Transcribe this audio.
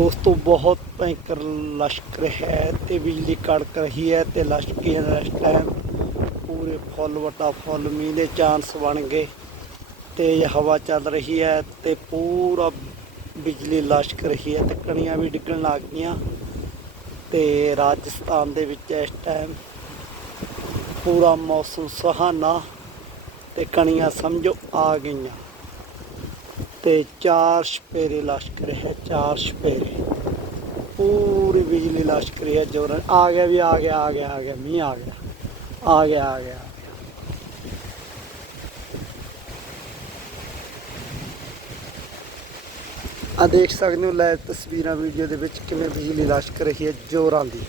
ਦੋਸਤੋ, ਬਹੁਤ ਭੈਂਕਰ ਲਸ਼ਕਰ ਹੈ ਤੇ ਬਿਜਲੀ ਕੜਕ ਰਹੀ ਹੈ ਤੇ ਲਸ਼ਕੀ ਇਸ ਟਾਈਮ ਪੂਰੇ ਫੁੱਲ ਵਟਾ ਫੁੱਲ, ਮੀਂਹ ਦੇ ਚਾਂਸ ਬਣ ਗਏ ਤੇਜ਼ ਹਵਾ ਚੱਲ ਰਹੀ ਹੈ ਤੇ ਪੂਰਾ ਬਿਜਲੀ ਲਸ਼ਕ ਰਹੀ ਹੈ ਤੇ ਕਣੀਆਂ ਵੀ ਡਿੱਗਣ ਲੱਗ ਗਈਆਂ ਤੇ ਰਾਜਸਥਾਨ ਦੇ ਵਿੱਚ ਇਸ ਟਾਈਮ ਪੂਰਾ ਮੌਸਮ ਸੁਹਾਨਾ ਤੇ ਕਣੀਆਂ ਸਮਝੋ ਆ ਗਈਆਂ। ਤੇ ਚਾਰ ਸਪੇਰੇ ਲਸ਼ਕਰ ਹੈ, ਚਾਰ ਸਪੇਰੇ। ਪੂਰੀ ਬਿਜਲੀ ਲਸ਼ਕਰ ਹੈ, ਜੋਰ ਆ ਗਿਆ ਵੀ, ਆ ਗਿਆ ਆ ਗਿਆ ਆ ਗਿਆ, ਮੀਂਹ ਆ ਗਿਆ। ਆ ਗਿਆ ਆ ਗਿਆ, ਆ ਦੇਖ ਸਕਦੇ ਹੋ ਲਾਈਵ ਤਸਵੀਰਾਂ ਵੀਡੀਓ ਦੇ ਵਿੱਚ ਕਿਵੇਂ ਬਿਜਲੀ ਲਸ਼ਕ ਰਹੀ ਹੈ, ਜੋਰਾਂ ਦੀ।